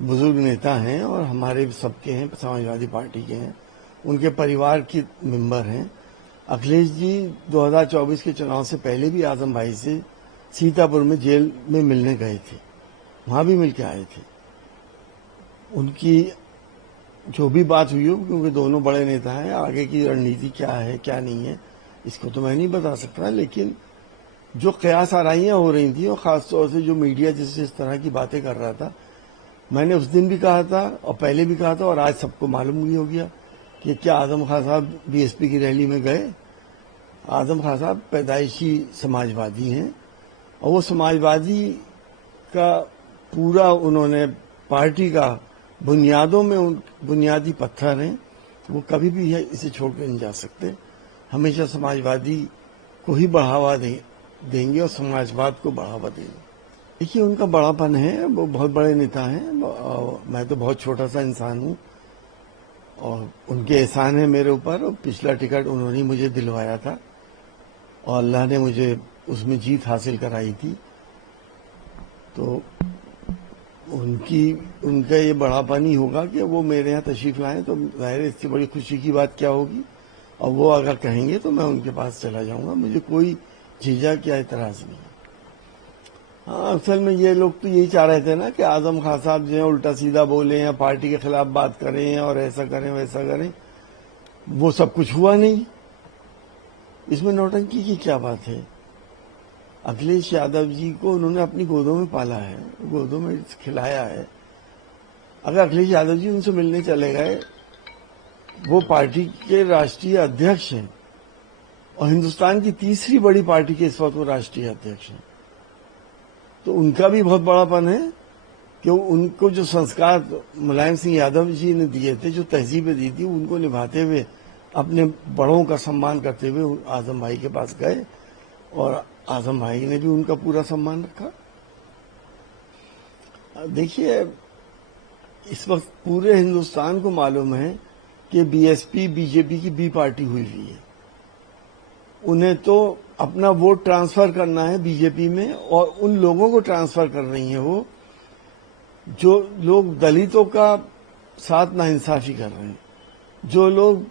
बुजुर्ग नेता हैं और हमारे सबके हैं, समाजवादी पार्टी के हैं, उनके परिवार के मेंबर हैं। अखिलेश जी 2024 के चुनाव से पहले भी आजम भाई से सीतापुर में जेल में मिलने गए थे, वहां भी मिलके आए थे। उनकी जो भी बात हुई हो, क्योंकि दोनों बड़े नेता हैं, आगे की रणनीति क्या है क्या नहीं है इसको तो मैं नहीं बता सकता, लेकिन जो कयास आराइयां हो रही थी और खासतौर से जो मीडिया जिससे इस तरह की बातें कर रहा था, मैंने उस दिन भी कहा था और पहले भी कहा था और आज सबको मालूम भी हो गया कि क्या आजम खान साहब बीएसपी की रैली में गए। आजम खान साहब पैदाइशी समाजवादी हैं और वो समाजवादी का पूरा उन्होंने पार्टी का बुनियादों में बुनियादी पत्थर हैं, वो कभी भी है इसे छोड़कर नहीं जा सकते। हमेशा समाजवादी को ही बढ़ावा देंगे और समाजवाद को बढ़ावा देंगे। देखिए उनका बड़ापन है, वो बहुत बड़े नेता हैं, मैं तो बहुत छोटा सा इंसान हूं और उनके एहसान है मेरे ऊपर। और पिछला टिकट उन्होंने मुझे दिलवाया था और अल्लाह ने मुझे उसमें जीत हासिल कराई थी, तो उनका ये बड़ापन ही होगा कि वो मेरे यहाँ तशरीफ लाएं, तो जाहिर है इससे बड़ी खुशी की बात क्या होगी। और वो अगर कहेंगे तो मैं उनके पास चला जाऊंगा, मुझे कोई झिझक या एतराज नहीं है। हाँ, असल में ये लोग तो यही चाह रहे थे ना कि आजम खान साहब जो है उल्टा सीधा बोले या पार्टी के खिलाफ बात करें और ऐसा करें वैसा करें, वो सब कुछ हुआ नहीं। इसमें नौटंकी की क्या बात है। अखिलेश यादव जी को उन्होंने अपनी गोदों में पाला है, गोदों में खिलाया है। अगर अखिलेश यादव जी उनसे मिलने चले गए, वो पार्टी के राष्ट्रीय अध्यक्ष हैं और हिंदुस्तान की तीसरी बड़ी पार्टी के इस वक्त वो राष्ट्रीय अध्यक्ष हैं, तो उनका भी बहुत बड़ापन है कि उनको जो संस्कार मुलायम सिंह यादव जी ने दिए थे, जो तहजीबें दी थी, उनको निभाते हुए अपने बड़ों का सम्मान करते हुए आजम भाई के पास गए और आजम भाई ने भी उनका पूरा सम्मान रखा। देखिए इस वक्त पूरे हिंदुस्तान को मालूम है कि बीएसपी बीजेपी की बी पार्टी हुई है। उन्हें तो अपना वोट ट्रांसफर करना है बीजेपी में और उन लोगों को ट्रांसफर कर रही हैं वो जो लोग दलितों का साथ नाइंसाफी कर रहे हैं, जो लोग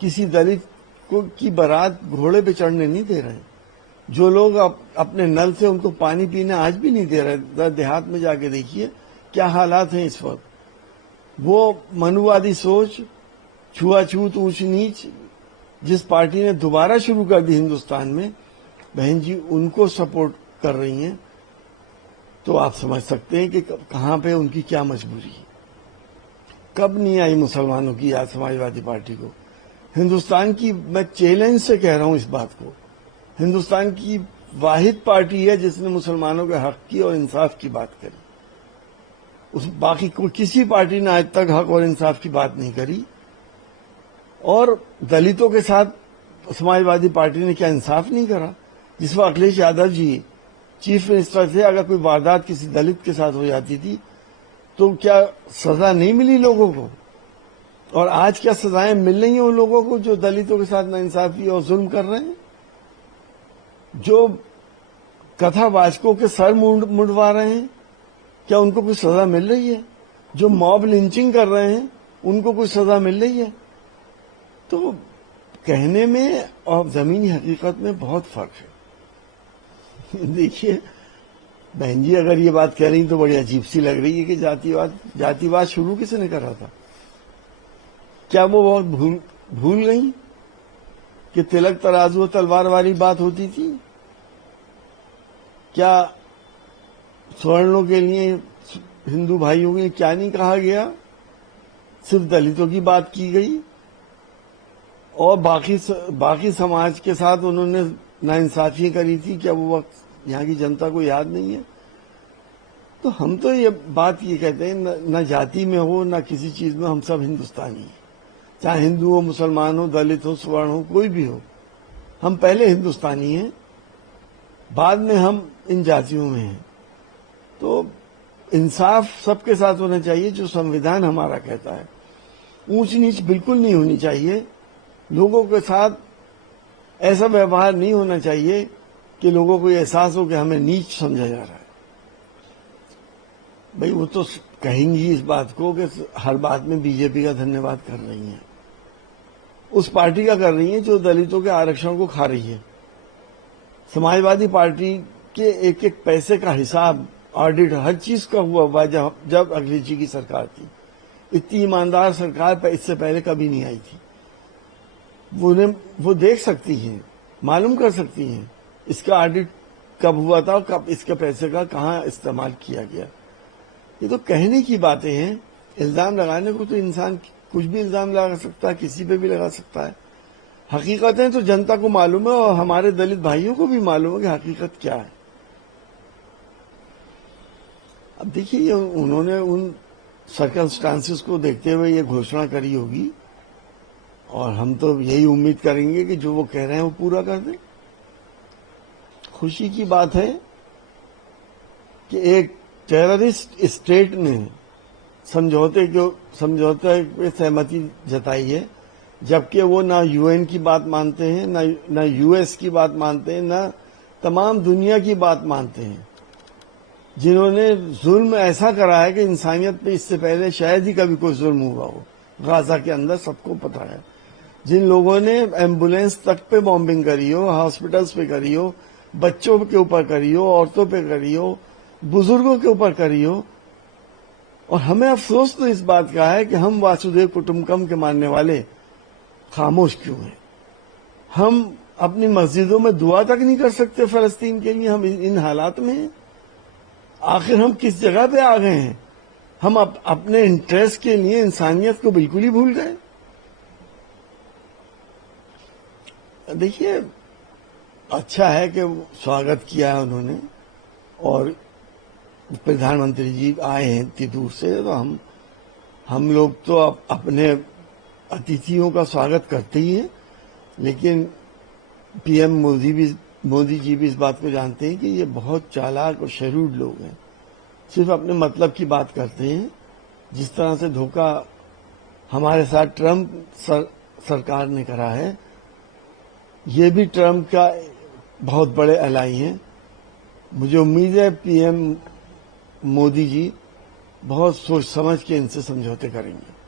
किसी दलित को की बारात घोड़े पे चढ़ने नहीं दे रहे, जो लोग अपने नल से उनको पानी पीने आज भी नहीं दे रहे। देहात में जाके देखिए क्या हालात हैं इस वक्त। वो मनुवादी सोच, छुआछूत, ऊंच नीच जिस पार्टी ने दोबारा शुरू कर दी हिंदुस्तान में, बहन जी उनको सपोर्ट कर रही हैं, तो आप समझ सकते हैं कि कहां पे उनकी क्या मजबूरी है। कब नहीं आई मुसलमानों की याद समाजवादी पार्टी को। हिंदुस्तान की, मैं चैलेंज से कह रहा हूं इस बात को, हिंदुस्तान की वाहिद पार्टी है जिसने मुसलमानों के हक की और इंसाफ की बात करी। उस बाकी कोई किसी पार्टी ने आज तक हक और इंसाफ की बात नहीं करी। और दलितों के साथ समाजवादी पार्टी ने क्या इंसाफ नहीं करा। जिस वक्त अखिलेश यादव जी चीफ मिनिस्टर थे, अगर कोई वारदात किसी दलित के साथ हो जाती थी तो क्या सजा नहीं मिली लोगों को। और आज क्या सजाएं मिल रही हैं उन लोगों को जो दलितों के साथ नाइंसाफी और जुल्म कर रहे हैं, जो कथावाचकों के सर मुंडवा रहे हैं, क्या उनको कोई सजा मिल रही है। जो मॉब लिंचिंग कर रहे हैं उनको कोई सजा मिल रही है। तो कहने में और जमीनी हकीकत में बहुत फर्क है। देखिए बहन जी अगर ये बात कह रही तो बड़ी अजीब सी लग रही है कि जातिवाद शुरू किसने करा था। क्या वो बहुत भूल गई कि तिलक तराजू तलवार वाली बात होती थी। क्या सवर्णों के लिए, हिंदू भाइयों के लिए क्या नहीं कहा गया, सिर्फ दलितों की बात की गई और बाकी समाज के साथ उन्होंने नाइंसाफी करी थी। क्या वो वक्त यहाँ की जनता को याद नहीं है। तो हम तो ये बात ये कहते हैं, न जाति में हो न किसी चीज में, हम सब हिंदुस्तानी हैं, चाहे हिंदू हो, मुसलमान हो, दलित हो, स्वर्ण हो, कोई भी हो, हम पहले हिंदुस्तानी हैं, बाद में हम इन जातियों में हैं। तो इंसाफ सबके साथ होना चाहिए, जो संविधान हमारा कहता है। ऊंच नीच बिल्कुल नहीं होनी चाहिए। लोगों के साथ ऐसा व्यवहार नहीं होना चाहिए कि लोगों को एहसास हो कि हमें नीच समझा जा रहा है। भाई वो तो कहेंगी इस बात को कि हर बात में बीजेपी का धन्यवाद कर रही हैं। उस पार्टी का कर रही हैं जो दलितों के आरक्षण को खा रही है। समाजवादी पार्टी के एक एक पैसे का हिसाब, ऑडिट, हर चीज का हुआ जब अखिलेश जी की सरकार थी। इतनी ईमानदार सरकार इससे पहले कभी नहीं आई थी। वो देख सकती हैं, मालूम कर सकती हैं इसका ऑडिट कब हुआ था और कब इसके पैसे का कहाँ इस्तेमाल किया गया। ये तो कहने की बातें हैं। इल्जाम लगाने को तो इंसान कुछ भी इल्जाम लगा सकता है, किसी पे भी लगा सकता है। हकीकतें तो जनता को मालूम है और हमारे दलित भाइयों को भी मालूम है कि हकीकत क्या है। अब देखिए, उन्होंने उन सर्कमस्टांसेस को देखते हुए ये घोषणा करी होगी और हम तो यही उम्मीद करेंगे कि जो वो कह रहे हैं वो पूरा कर दें। खुशी की बात है कि एक टेररिस्ट स्टेट ने समझौते पे सहमति जताई है, जबकि वो ना यूएन की बात मानते हैं, ना यूएस की बात मानते हैं, ना तमाम दुनिया की बात मानते हैं, जिन्होंने जुल्म ऐसा करा है कि इंसानियत पे इससे पहले शायद ही कभी कोई जुल्म हुआ हो। गाजा के अंदर सबको पता है। जिन लोगों ने एम्बुलेंस तक पे बॉम्बिंग करी हो, हॉस्पिटल्स पे करी हो, बच्चों के ऊपर करी हो, औरतों पे करी हो, बुजुर्गों के ऊपर करी हो। और हमें अफसोस तो इस बात का है कि हम वासुदेव कुटुंबकम के मानने वाले खामोश क्यों हैं। हम अपनी मस्जिदों में दुआ तक नहीं कर सकते फलस्तीन के लिए। हम इन हालात में हैं। आखिर हम किस जगह पे आ गए हैं। हम अपने इंटरेस्ट के लिए इंसानियत को बिल्कुल ही भूल गए। देखिए, अच्छा है कि स्वागत किया है उन्होंने और प्रधानमंत्री जी आए हैं इतनी दूर से, तो हम लोग तो अपने अतिथियों का स्वागत करते ही हैं। लेकिन पीएम मोदी जी भी इस बात को जानते हैं कि ये बहुत चालाक और शरीर लोग हैं। सिर्फ अपने मतलब की बात करते हैं। जिस तरह से धोखा हमारे साथ ट्रंप सरकार ने करा है, ये भी ट्रंप का बहुत बड़े एलाई हैं। मुझे उम्मीद है पीएम मोदी जी बहुत सोच समझ के इनसे समझौते करेंगे।